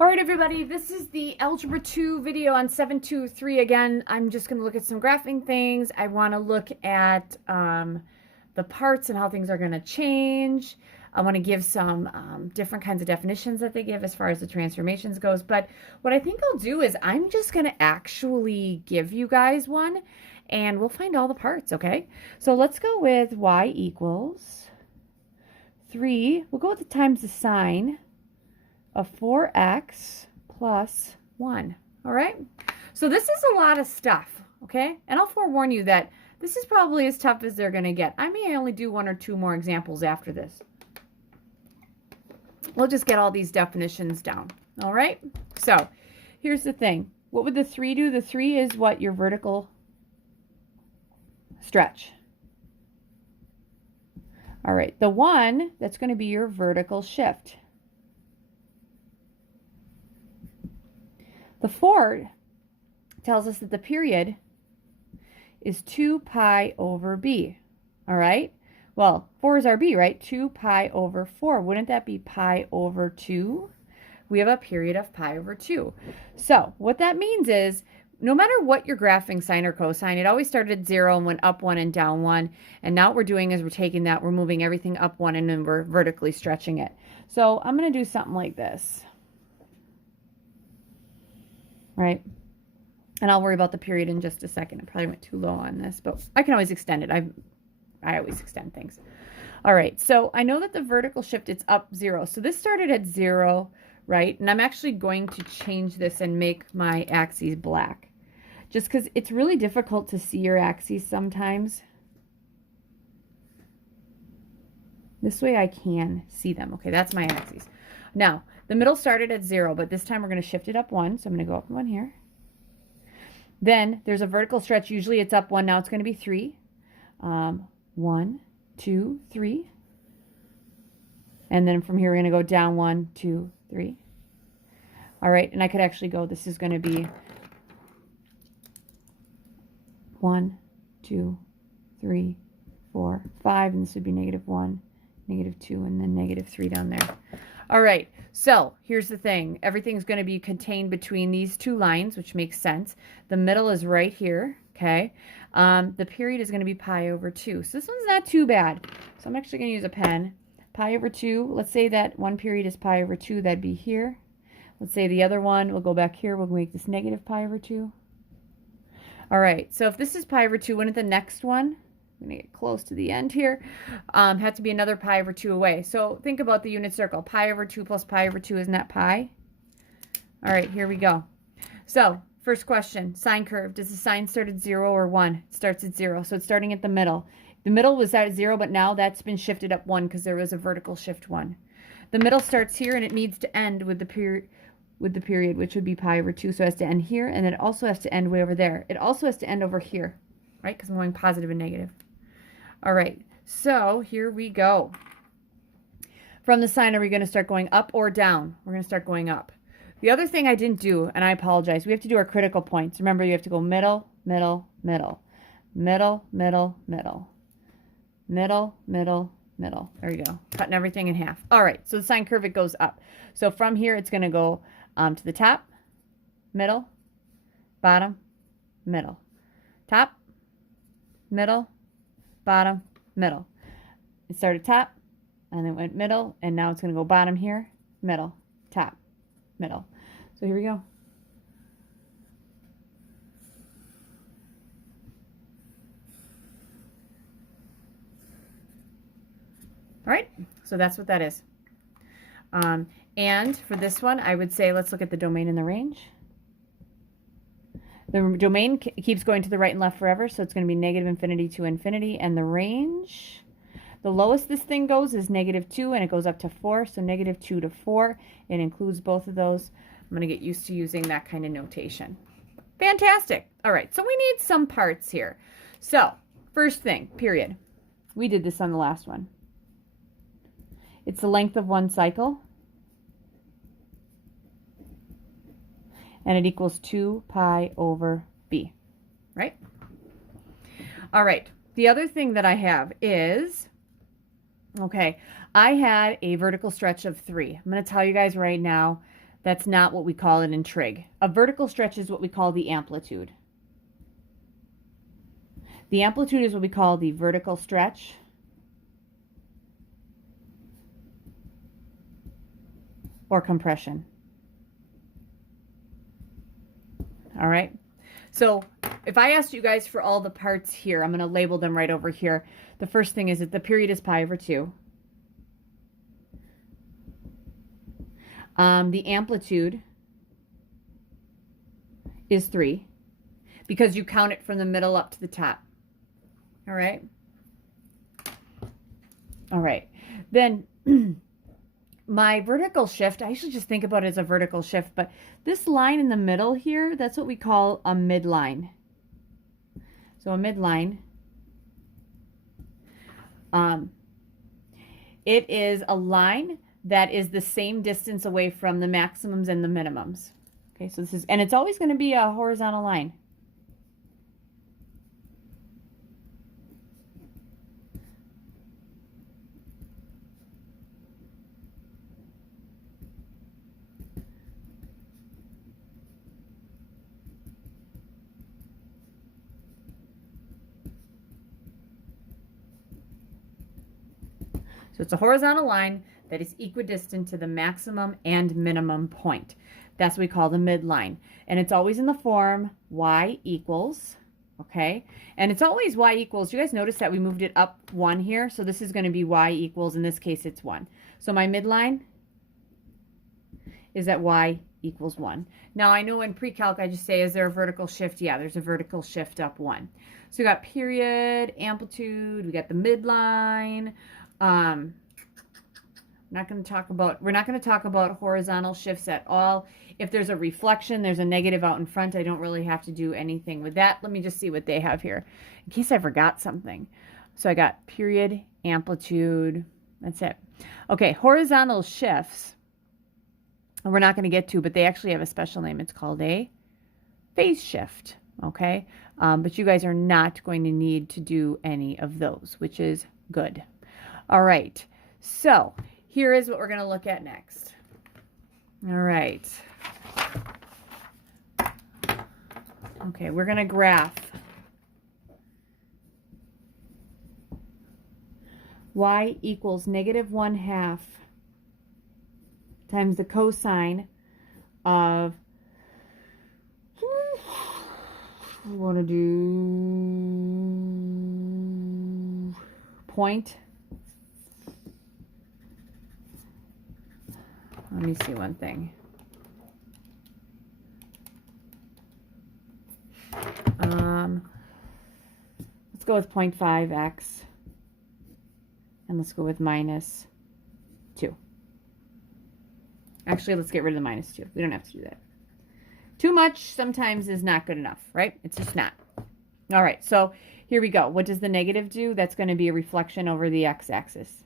All right, everybody, this is the Algebra 2 video on 723. Again, I'm just going to look at some graphing things. I want to look at the parts and how things are going to change. I want to give some different kinds of definitions that they give as far as the transformations goes. But what I think I'll do is I'm just going to actually give you guys one, and we'll find all the parts, okay? So let's go with y equals 3. We'll go with the times the sign of 4x plus 1. All right? So this is a lot of stuff, okay? And I'll forewarn you that this is probably as tough as they're going to get. I may only do one or two more examples after this. We'll just get all these definitions down. All right? So here's the thing. What would the 3 do? The 3 is what? Your vertical stretch. All right. The 1, that's going to be your vertical shift. The 4 tells us that the period is 2 pi over b. All right? Well, 4 is our b, right? 2 pi over 4. Wouldn't that be pi over 2? We have a period of pi over 2. So what that means is no matter what you're graphing, sine or cosine, it always started at 0 and went up 1 and down 1. And now what we're doing is we're taking that, we're moving everything up 1 and then we're vertically stretching it. So I'm going to do something like this. Right? And I'll worry about the period in just a second. I probably went too low on this, but I can always extend it. I always extend things. All right, so I know that the vertical shift, it's up 0. So this started at 0, right? And I'm actually going to change this and make my axes black. Just because it's really difficult to see your axes sometimes. This way I can see them. Okay, that's my axes. Now, the middle started at 0, but this time we're going to shift it up 1. So I'm going to go up 1 here. Then there's a vertical stretch. Usually it's up 1. Now it's going to be 3. 1, 2, 3. And then from here we're going to go down 1, 2, 3. All right, and I could actually go, this is going to be 1, 2, 3, 4, 5. And this would be -1, -2, and then -3 down there. All right, so here's the thing. Everything's going to be contained between these two lines, which makes sense. The middle is right here, okay? The period is going to be pi over 2. So this one's not too bad. So I'm actually going to use a pen. Pi over 2, let's say that one period is pi over 2. That'd be here. Let's say the other one, we'll go back here. We'll make this negative pi over 2. All right, so if this is pi over 2, wouldn't the next one, I'm going to get close to the end here, have to be another pi over 2 away. So think about the unit circle. Pi over 2 plus pi over 2, isn't that pi? All right, here we go. So first question, sine curve. Does the sine start at 0 or 1? It starts at 0, so it's starting at the middle. The middle was at 0, but now that's been shifted up 1 because there was a vertical shift 1. The middle starts here, and it needs to end with the period, which would be pi over 2. So it has to end here, and then it also has to end way over there. It also has to end over here, right? Because I'm going positive and negative. All right, so here we go. From the sign, are we going to start going up or down? We're going to start going up. The other thing I didn't do, and I apologize, we have to do our critical points. Remember, you have to go middle, middle, middle, middle, middle, middle, middle, middle, middle. There you go. Cutting everything in half. All right, so the sine curve, it goes up. So from here, it's going to go to the top, middle, bottom, middle. Top, middle, bottom, middle. It started top, and then went middle, and now it's going to go bottom here, middle, top, middle. So here we go. All right, so that's what that is. And for this one, I would say let's look at the domain and the range. The domain keeps going to the right and left forever, so it's going to be -infinity to infinity. And the range, the lowest this thing goes is -2, and it goes up to 4, so -2 to 4. It includes both of those. I'm going to get used to using that kind of notation. Fantastic. All right, so we need some parts here. So first thing, period. We did this on the last one. It's the length of one cycle. And it equals 2 pi over b, right? All right, the other thing that I have is, okay, I had a vertical stretch of 3. I'm going to tell you guys right now, That's not what we call it in trig. A vertical stretch is what we call the amplitude. The amplitude is what we call the vertical stretch. Or compression. All right. So if I asked you guys for all the parts here, I'm going to label them right over here. The first thing is that the period is pi over 2. The amplitude is 3 because you count it from the middle up to the top. All right. All right. Then my vertical shift, I usually just think about it as a vertical shift, but this line in the middle here, that's what we call a midline. So a midline, it is a line that is the same distance away from the maximums and the minimums. Okay, so this is, and it's always going to be a horizontal line. So it's a horizontal line that is equidistant to the maximum and minimum point. That's what we call the midline. And it's always in the form y equals, okay? And it's always y equals. You guys notice that we moved it up 1 here? So this is going to be y equals, in this case, it's 1. So my midline is at y equals 1. Now, I know in pre-calc, I just say, is there a vertical shift? Yeah, there's a vertical shift up 1. So we got period, amplitude, we got the midline. We're not going to talk about horizontal shifts at all. If there's a reflection, there's a negative out in front. I don't really have to do anything with that. Let me just see what they have here in case I forgot something. So I got period, amplitude. That's it. Okay, horizontal shifts. We're not going to get to, but they actually have a special name. It's called a phase shift. Okay, but you guys are not going to need to do any of those, which is good. All right, so here is what we're going to look at next. All right. Okay, we're going to graph y equals -1/2 times the cosine of, we want to do point. Let me see one thing. Let's go with 0.5x. And let's go with -2. Actually, let's get rid of the -2. We don't have to do that. Too much sometimes is not good enough, right? It's just not. All right, so here we go. What does the negative do? That's going to be a reflection over the x-axis.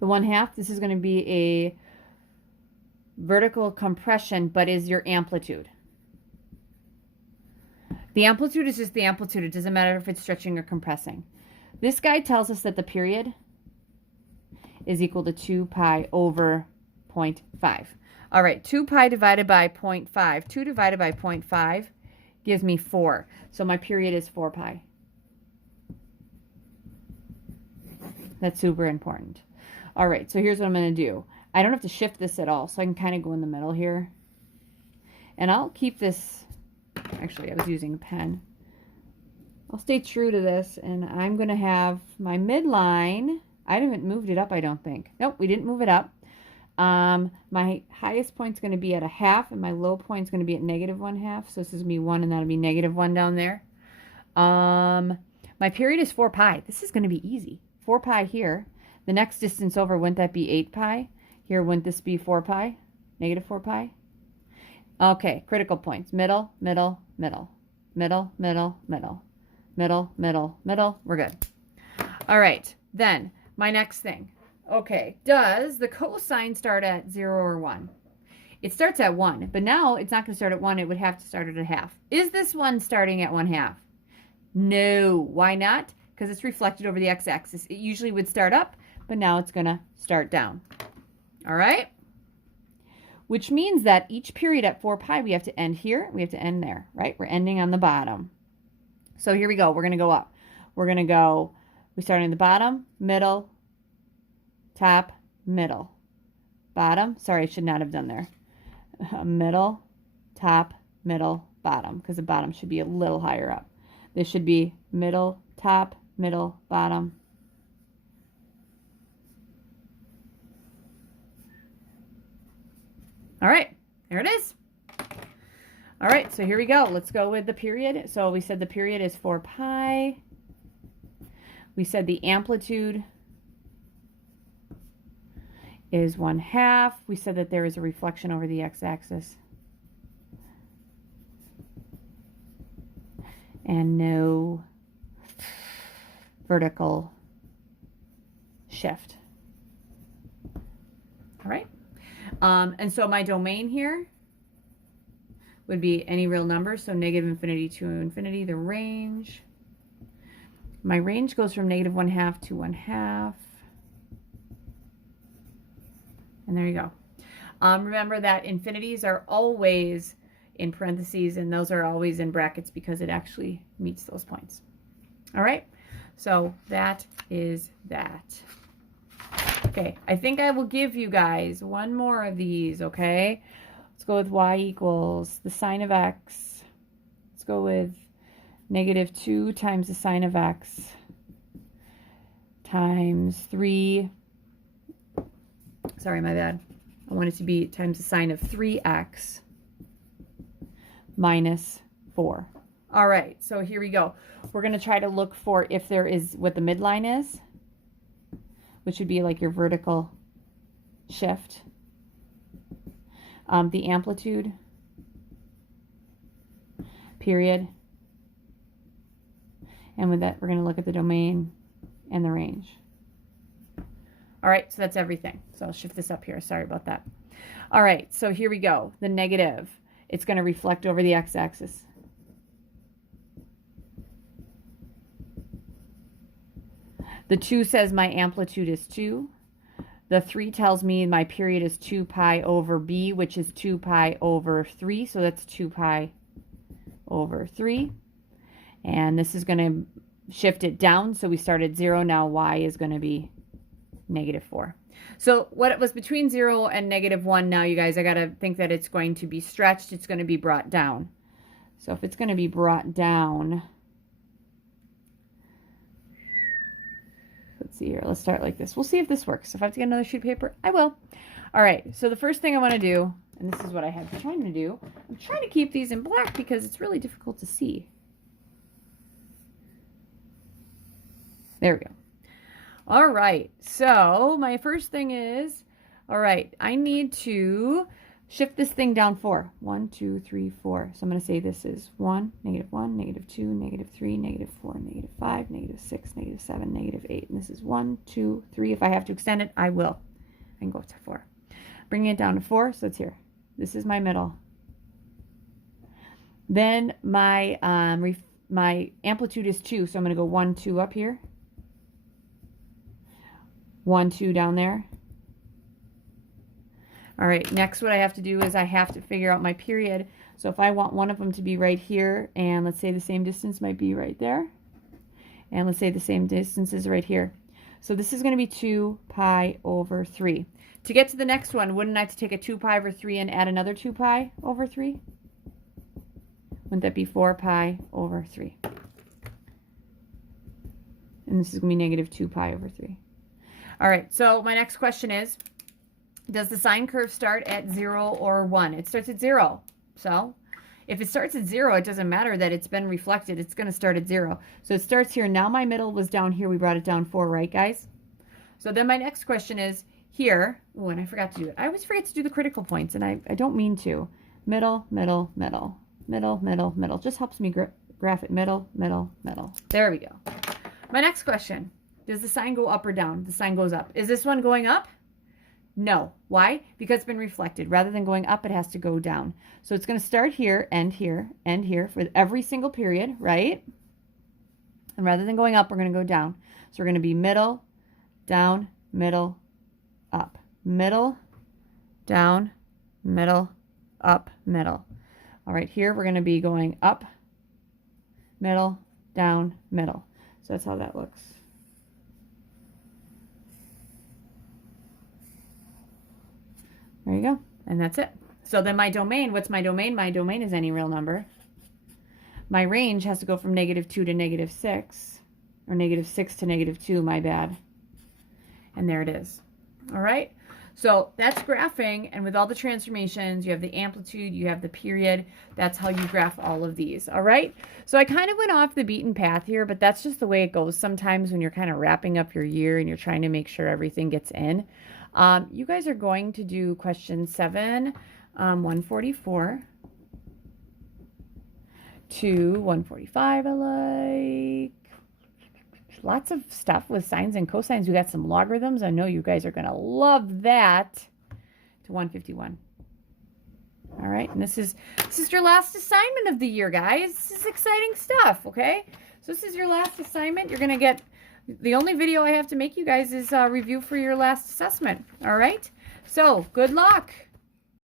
The 1/2, this is going to be a vertical compression, but is your amplitude. The amplitude is just the amplitude. It doesn't matter if it's stretching or compressing. This guy tells us that the period is equal to 2 pi over 0.5. All right, 2 pi divided by 0.5. 2 divided by 0.5 gives me 4. So my period is 4 pi. That's super important. All right, so here's what I'm going to do. I don't have to shift this at all, so I can kind of go in the middle here. And I'll keep this, actually I was using a pen. I'll stay true to this, and I'm going to have my midline. I haven't moved it up, I don't think. Nope, we didn't move it up. My highest point's going to be at 1/2, and my low point's going to be at -1/2. So this is going to be 1, and that'll be -1 down there. My period is 4 pi. This is going to be easy. 4 pi here. The next distance over, wouldn't that be 8 pi? Here, wouldn't this be 4 pi? -4 pi? Okay, critical points. Middle, middle, middle. Middle, middle, middle. Middle, middle, middle. We're good. All right, then, my next thing. Okay, does the cosine start at 0 or 1? It starts at 1, but now it's not going to start at 1. It would have to start at 1/2. Is this one starting at 1/2? No. Why not? because it's reflected over the x-axis. It usually would start up, but now it's going to start down. All right? Which means that each period at 4 pi, we have to end here, we have to end there, right? We're ending on the bottom. So here we go. We're going to go up. We're going to go, we start in the bottom, middle, top, middle. Bottom, sorry, I should not have done there. Middle, top, middle, bottom, because the bottom should be a little higher up. This should be middle, top, middle, bottom. All right, there it is. All right, so here we go. Let's go with the period. So we said the period is 4 pi. We said the amplitude is 1/2. We said that there is a reflection over the x-axis. And no vertical shift. All right. And so my domain here would be any real number, so -infinity to infinity, the range. My range goes from -1/2 to 1/2. And there you go. Remember that infinities are always in parentheses, and those are always in brackets because it actually meets those points. All right, so that is that. Okay, I think I will give you guys one more of these, okay? Let's go with y equals the sine of x. Let's go with -2 times the sine of x times 3. Sorry, my bad. I want it to be times the sine of 3x minus 4. All right, so here we go. We're going to try to look for if there is what the midline is, which would be like your vertical shift. The amplitude, period. And with that, we're going to look at the domain and the range. All right, so that's everything. So I'll shift this up here. Sorry about that. All right, so here we go. The negative, it's going to reflect over the x-axis. The 2 says my amplitude is 2. The 3 tells me my period is 2 pi over b, which is 2 pi over 3. So that's 2 pi over 3. And this is going to shift it down. So we start at 0. Now y is going to be -4. So what it was between 0 and -1, now you guys, I got to think that it's going to be stretched. It's going to be brought down. So if it's going to be brought down, let's see here. Let's start like this. We'll see if this works. If I have to get another sheet of paper, I will. All right. So the first thing I want to do, and this is what I have been trying to do, I'm trying to keep these in black because it's really difficult to see. There we go. All right, so my first thing is, all right, I need to shift this thing down 4. 1, 2, 3, 4. So I'm going to say this is 1, -1, -2, -3, -4, -5, -6, -7, -8. And this is 1, 2, 3. If I have to extend it, I will. I can go to 4. Bringing it down to 4, so it's here. This is my middle. Then my amplitude is 2, so I'm going to go 1, 2 up here. 1, 2 down there. All right, next what I have to do is I have to figure out my period. So if I want one of them to be right here, and let's say the same distance might be right there, and let's say the same distance is right here. So this is going to be 2 pi over 3. To get to the next one, wouldn't I have to take a 2 pi over 3 and add another 2 pi over 3? Wouldn't that be 4 pi over 3? And this is going to be -2 pi over 3. All right, so my next question is, does the sine curve start at 0 or 1? It starts at 0. So if it starts at 0, it doesn't matter that it's been reflected. It's going to start at 0. So it starts here. Now my middle was down here. We brought it down 4, right, guys? So then my next question is here. Oh, and I forgot to do it. I always forget to do the critical points, and I don't mean to. Middle, middle, middle, middle, middle, middle. Just helps me graph it. Middle, middle, middle. There we go. My next question. Does the sign go up or down? The sign goes up. Is this one going up? No. Why? Because it's been reflected. Rather than going up, it has to go down. So it's going to start here, end here, end here for every single period, right? And rather than going up, we're going to go down. So we're going to be middle, down, middle, up. Middle, down, middle, up, middle. All right, here we're going to be going up, middle, down, middle. So that's how that looks. There you go. And that's it. So then my domain, what's my domain? My domain is any real number. My range has to go from -2 to -6, or -6 to -2, my bad. And there it is. All right. So that's graphing, and with all the transformations, you have the amplitude, you have the period. That's how you graph all of these. All right. So I kind of went off the beaten path here, but that's just the way it goes sometimes when you're kind of wrapping up your year and you're trying to make sure everything gets in. You guys are going to do question 7, 144 to 145. I like lots of stuff with sines and cosines. We got some logarithms. I know you guys are going to love that. To 151. All right, and this is your last assignment of the year, guys. This is exciting stuff, okay? So this is your last assignment. You're going to get, the only video I have to make you guys is review for your last assessment, all right? So good luck.